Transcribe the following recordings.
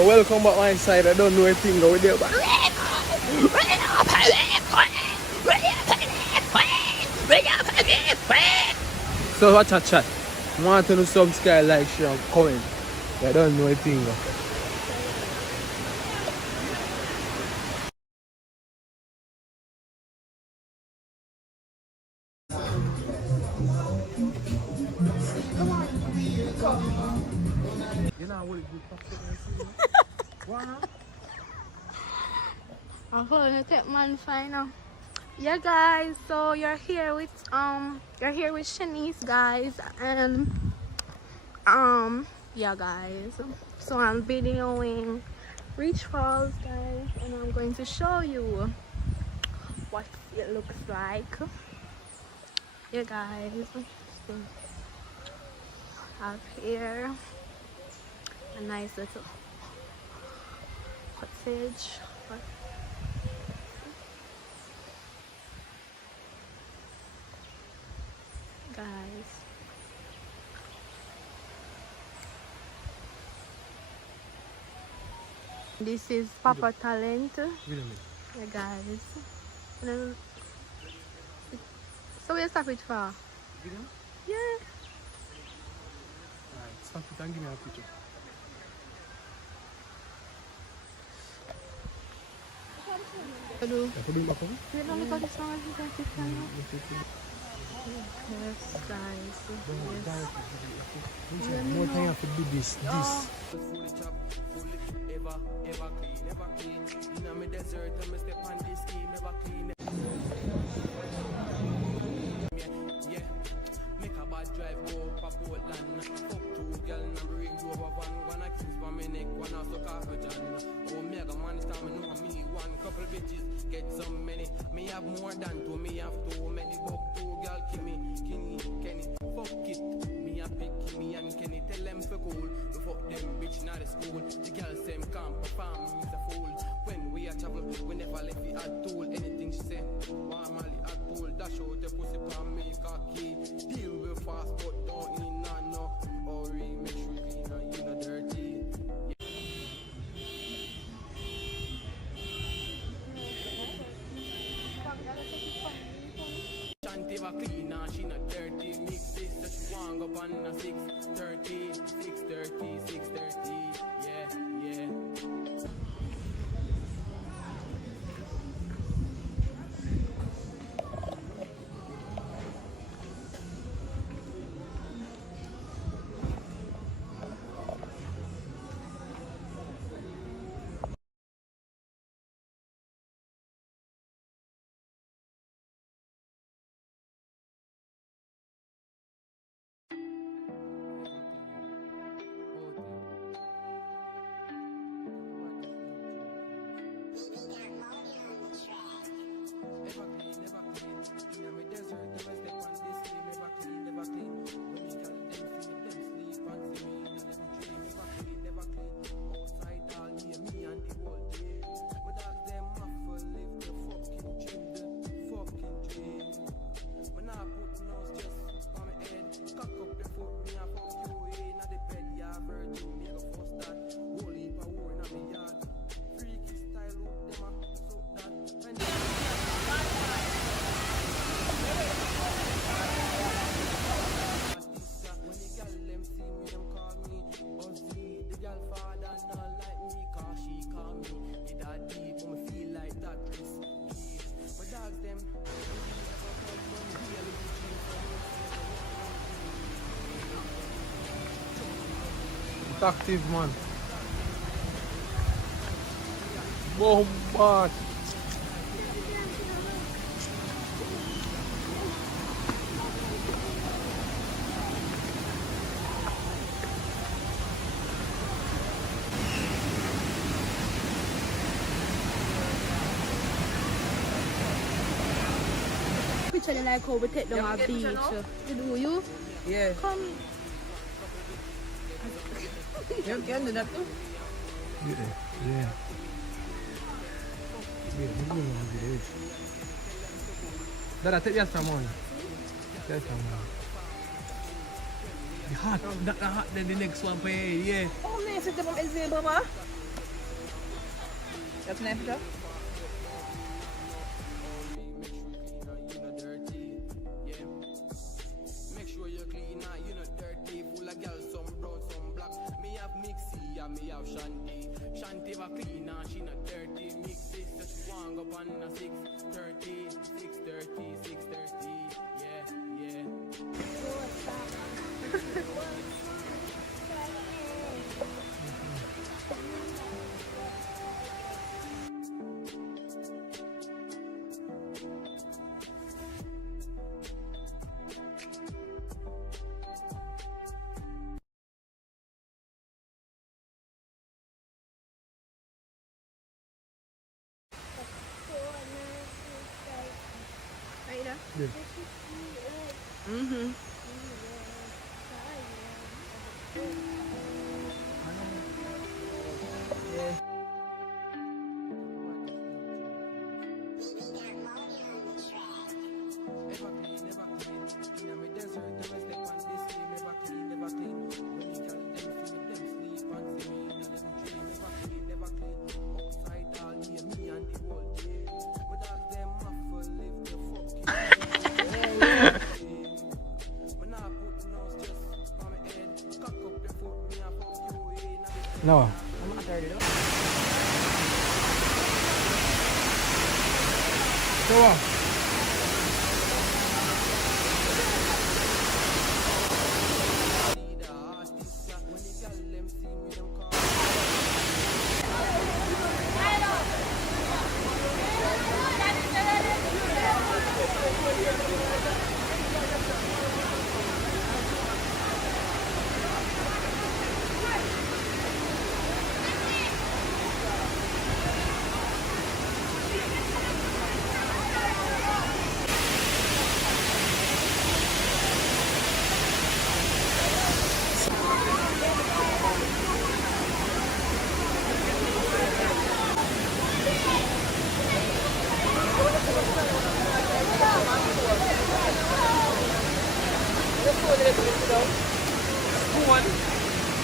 Welcome back my side. I don't know anything over there, but so watch a chat. I want to know some sky like share and comment. I don't know anything. You know what I'm gonna take man final. Yeah guys, so you're here with Shanice guys, and yeah guys, so I'm videoing Reach Falls guys, and I'm going to show you what it looks like. Yeah guys, so up here a nice little cottage. Guys, this is Papa Talent. Yeah guys, so we stop it for Video? yeah. Alright, stop it and give me a picture. Yes guys, yes. More time to do this. Drive go up Portland. Fuck two girl and bring over one. Gonna kiss for me neck, one also coffee John. Oh mega man, it's time I know me. One couple bitches, get so many. Me have more than two, me have too many. Fuck two girl, Kimmy, Kenny. Fuck it, me a pick Kimmy and Kenny. Tell them for cool. We fuck them bitch not the school. The girl same can't perform, he's a fool. When we a travel, we never left it at tool. Anything she say, warm Molly at pool. Dash out the pussy palm, me cocky. Deal with fast, but don't in no hurry. Make sure you clean and you not dirty. Shantiva clean and she not dirty. Mix this so she want go on a 6:30, 6:30. Yeah. active, man. Bombard. Picture like how we take down our beach. You do you? Yeah. Come. You can do that too. Yeah. Yeah. Dada, take that from on. Take from on. The hot, the hot, then the next one, yeah. Oh, nice. Ito pang LZ, Baba. That's nice, ito. Make sure you're clean and you're not dirty. Full of girls, some brown, some black. Me have mixy and me have shanty. Shanty va clean and she not dirty. Mix this, so she want go on a 6:30, 6:30, 6:30. Yeah, yeah. Right there. Yeah. Mm-hmm. Never clean, never clean. In my desert, never step on this game. Never clean, never clean. When you tell them see me, them sleep and see me in them dream. Never clean, never clean. Outside all day, me and the whole day. But all them muffle live the fucking when I put no stress on my head, cock up your foot, me and fuck you in. No. I'm not dirty, though. So what?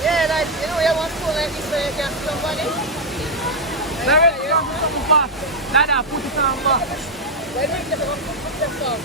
Yeah, like, you know, you want to like this so you can see somebody. Dada, put it on back. When you get up, put your stuff.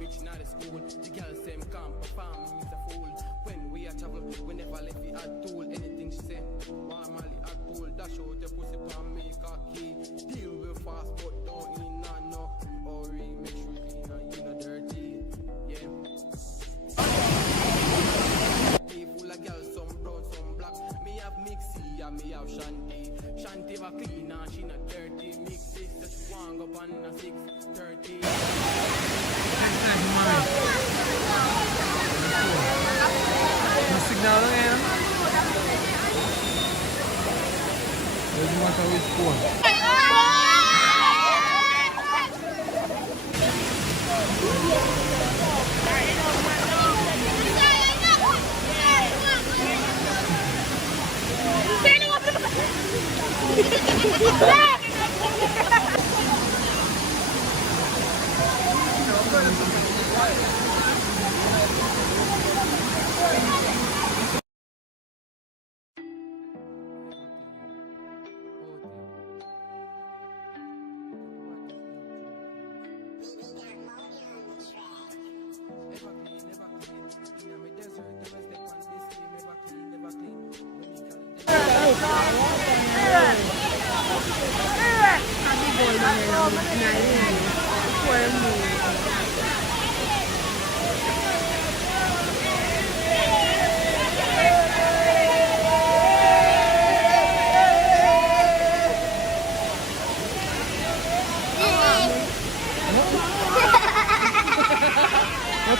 Bitch not at school, the girl same camp, perform is a fool. When we are travel, we never left the at tool. Anything she say, normally at pool. Dash out your pussy palm, make a key. Deal with fast, but don't in no hurry. Make sure clean and you not dirty. Yeah. Full of girls, some brown, some black. Me have mixy and me have shanty. Shanty va clean and she not dirty. Mix this, so she want go on a 6:30. No signal lang yan. Pwede mo sa with phone.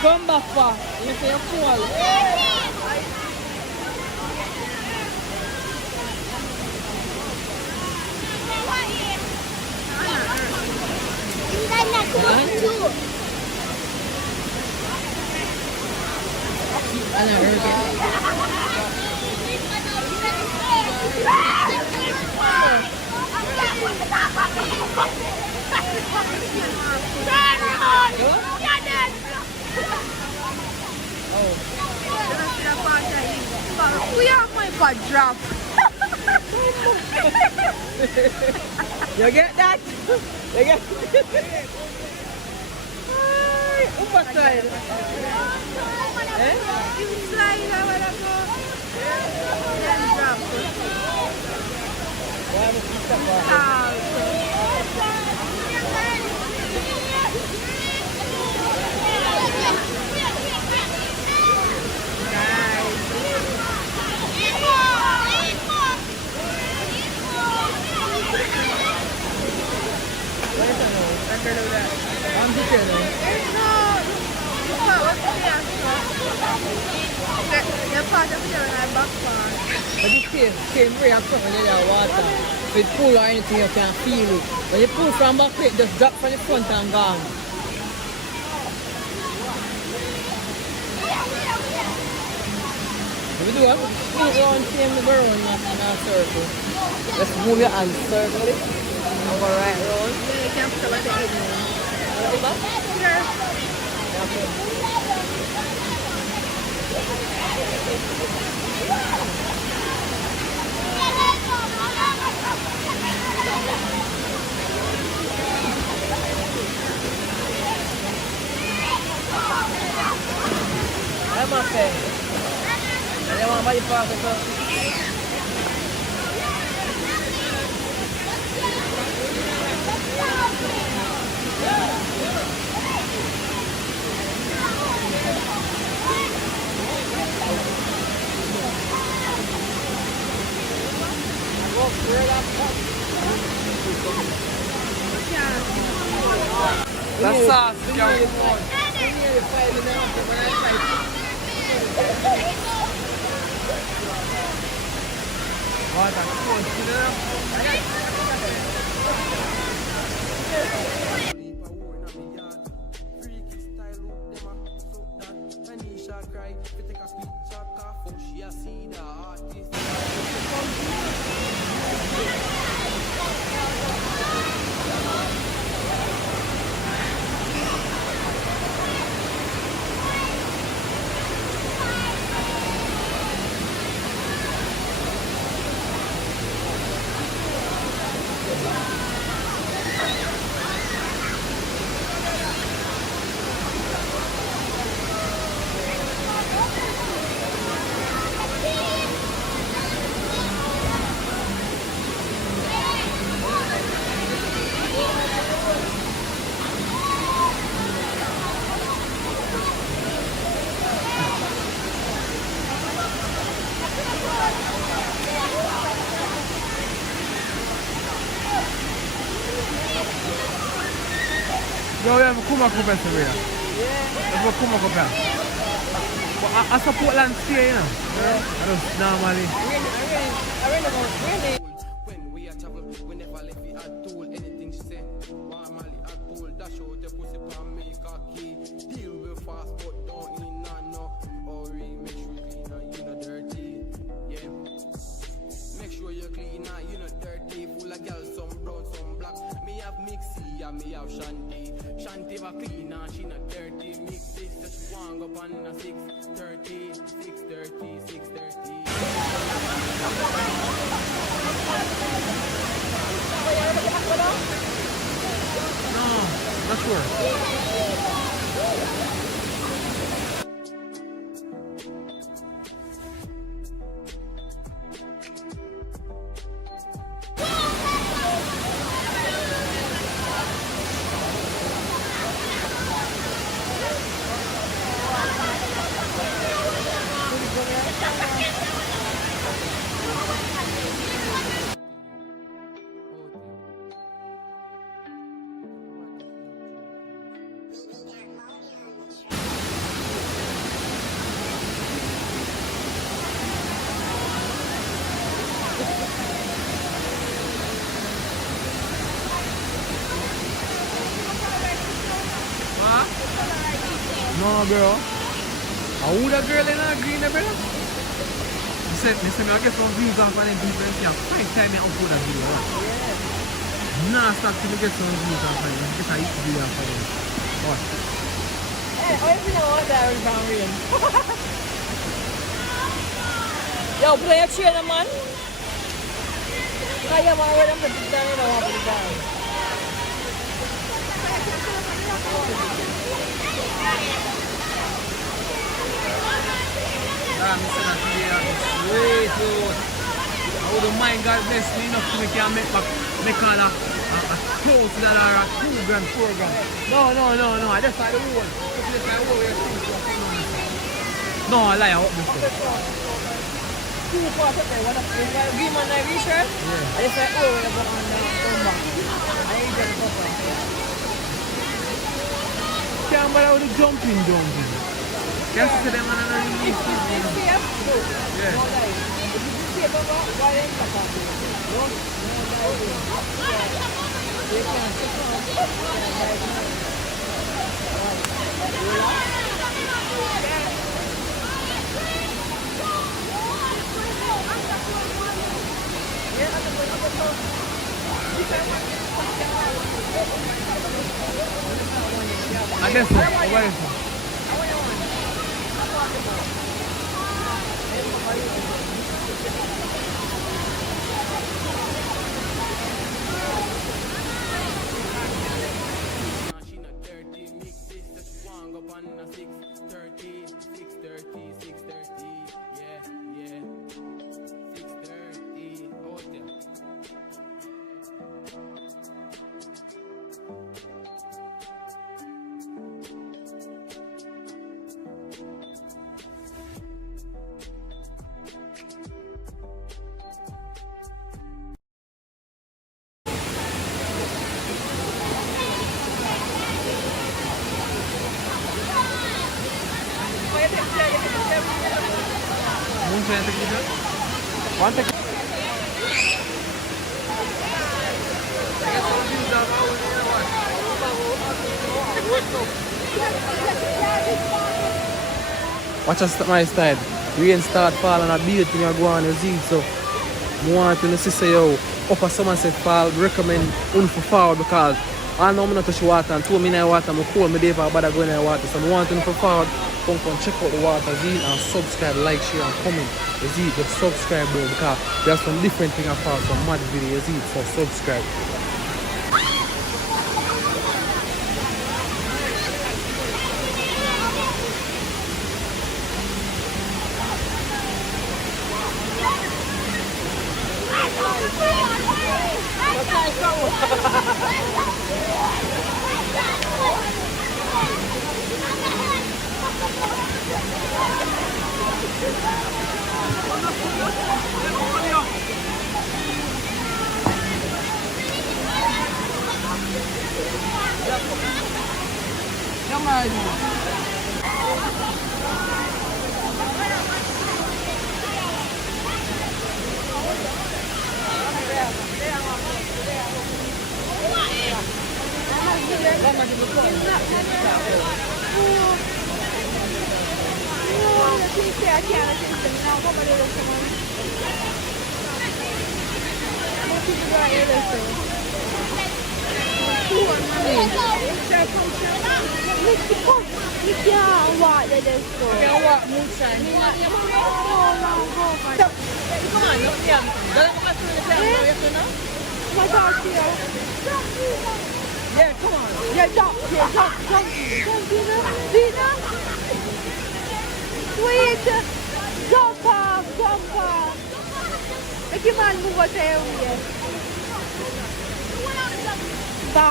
come back for? You say you're cool. We are going for drop. You get that? You get Upper side. Eh? You slide over the go. Then drop. Why must you step on? I'm just kidding. But this came way up from the water. If it pull or anything, you can feel it. When you pull from back, it just drop from the front and gone. What we do it? Move around, same the around in a circle. Let's move your hands, circle it. Go right round. You can put it at the end. Here. I'm not saying. I don't want my pocket. That's sauce. Yo, we have a Kuma Cup here. Yeah. We have a Kuma Cup here. But I support land stay, you know. Yeah. I don't normally. I really don't. When we are travel, we never left it at tool. Anything she say, normally at pool. Dash out the pussy pan, make a key. Deal with fast, but don't in no hurry. Make sure you clean and you not dirty. Yeah. Make sure you clean and you not dirty. Full of girls, some brown, some black. Me have mixy and me have shanty. Shanty va clean and she not dirty. Mix this, so she want go on a 6:30, 6:30, 6:30. No, not sure. No, bro. Who the girl in the green, brother? You said, I get some views off on them people and see 5 times I upload a video. Yeah. Nah, stop till you get some views off on them. Get a hit video off on them. What? Hey, I don't know what that is from rain. Yo, play a cheer, man. Kaya yung mga walang pagkita nila mga pagkita. Mr. Natalia, sweet food. I wouldn't mind, God bless me enough to make all a close that are a 2 gram, 4 gram. No, I just like the whole. Just like the whole. No, I lie, I hope this one. 2 quarters, give man a t-shirt. I just like, oh, we're going to come back. I ain't just proper. Can't bother with the jumping. Can't see them on another release. Yeah. I guess so. What is it? One take. Watch us my style. Rain start falling a beat when you go on, you see. So I want to say yo, upper Somerset Fall recommend Unforgettable because I know I'm not touch water and 2 minutes water, I'm cold, I'm there for bother going in the water. So I want to Unforgettable, come check out the water, see, and subscribe, like, share, and comment. You see, just subscribe, bro, because there's some different things I found, some mad videos, you see, so subscribe. Yeah, come on. Yeah, jump, Dina. Sweet, jump up. Make your man move out there with you. 5.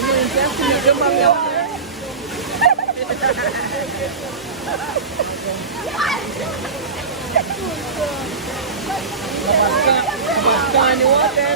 You interested in mommy? Funny water.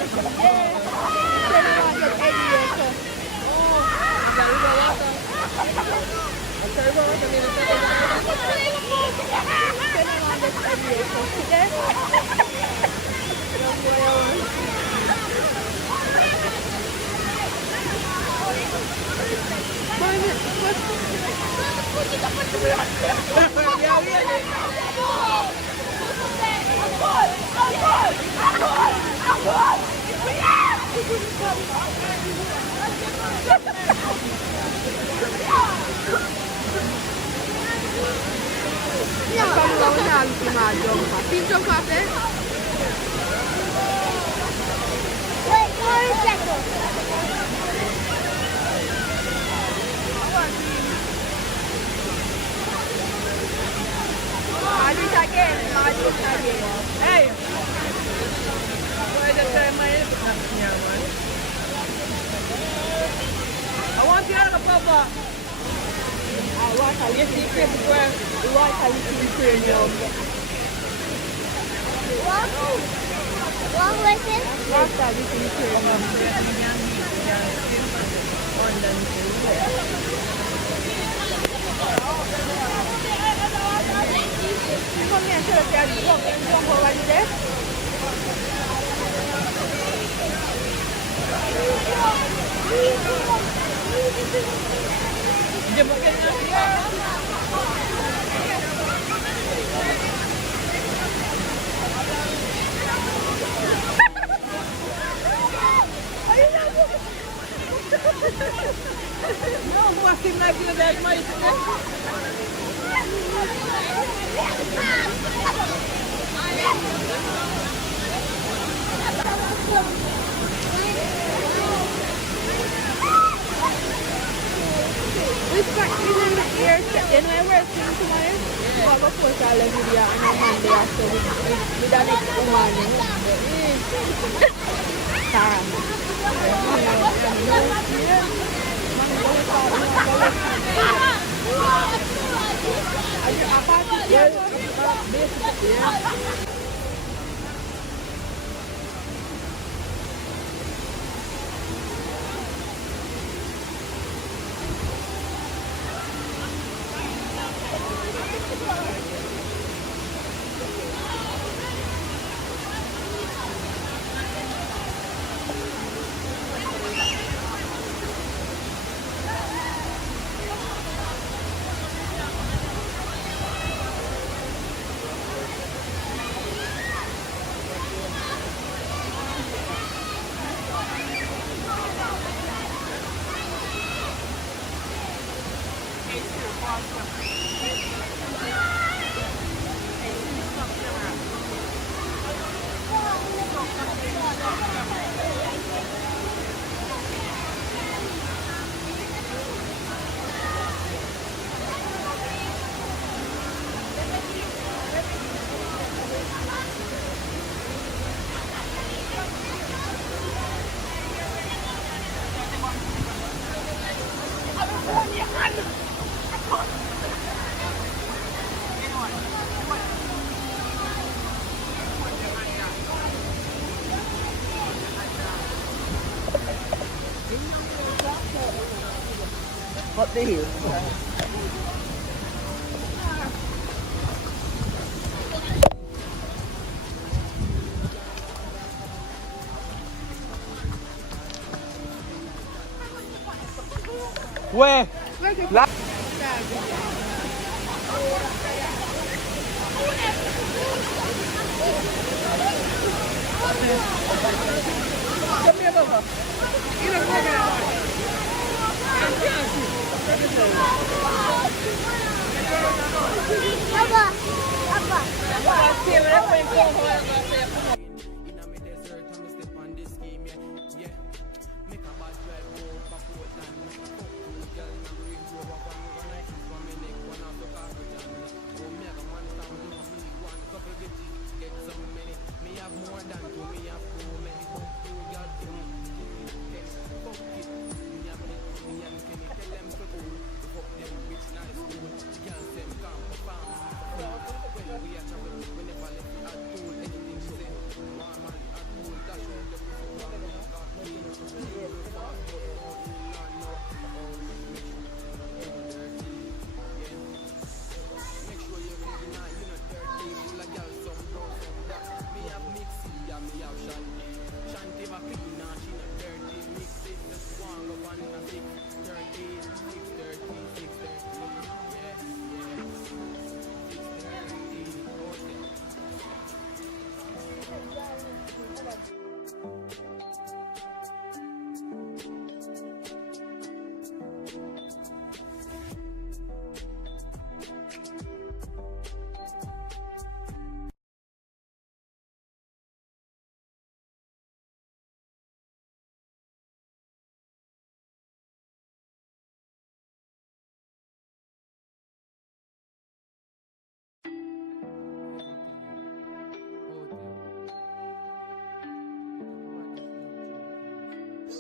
jump off. Can you jump off there? Wait, 1 second. I'll do it again. I'll do it again. Hey! Why the time I have to here, man? I want you to papa. I want a You see, Chris, where? little premium. What was it? What a little premium. Come here, show us how to jump over there. No, who seem like you that might. We're practicing in the air. Then when we're singing tomorrow, we have a post all the video and on Monday after we done it for morning. Up the hill. Where? Come here, Baba. You don't come here.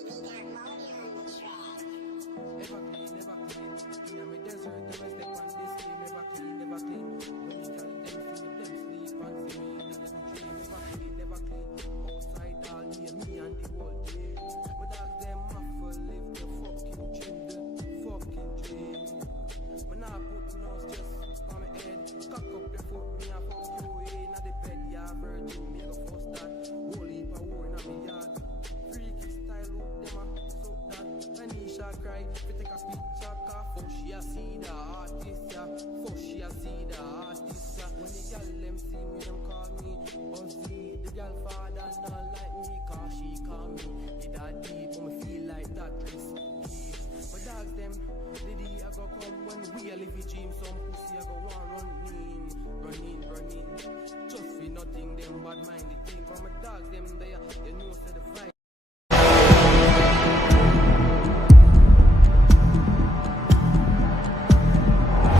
Never clean, never clean. In a me desert, never step on this game. Never clean, never clean. When you tell them see me, them sleep and see me. Now them dream. Never clean, never clean. Outside all day, me and the whole day. But as them muffle, live the fucking dream, the fucking dream. When I put no stress on my head, cock up your foot, me and fuck you in at the bed. Yeah, virgin, me go first that. Whole heap of war in a me yard. Freaky style, look them up, so that. Anisha cry, if you take a picture, cause for she a see the artist, yeah. For she a see the artist, yeah. When the girl them see me, them call me Ozzy. The girl father don't like me, cause she call me the daddy, but me feel like that risky. But dogs them, the day I go come when we a live a dream. Some pussy I go want running. Just for nothing, them bad mind the thing. From my dogs them there, you know say the fight.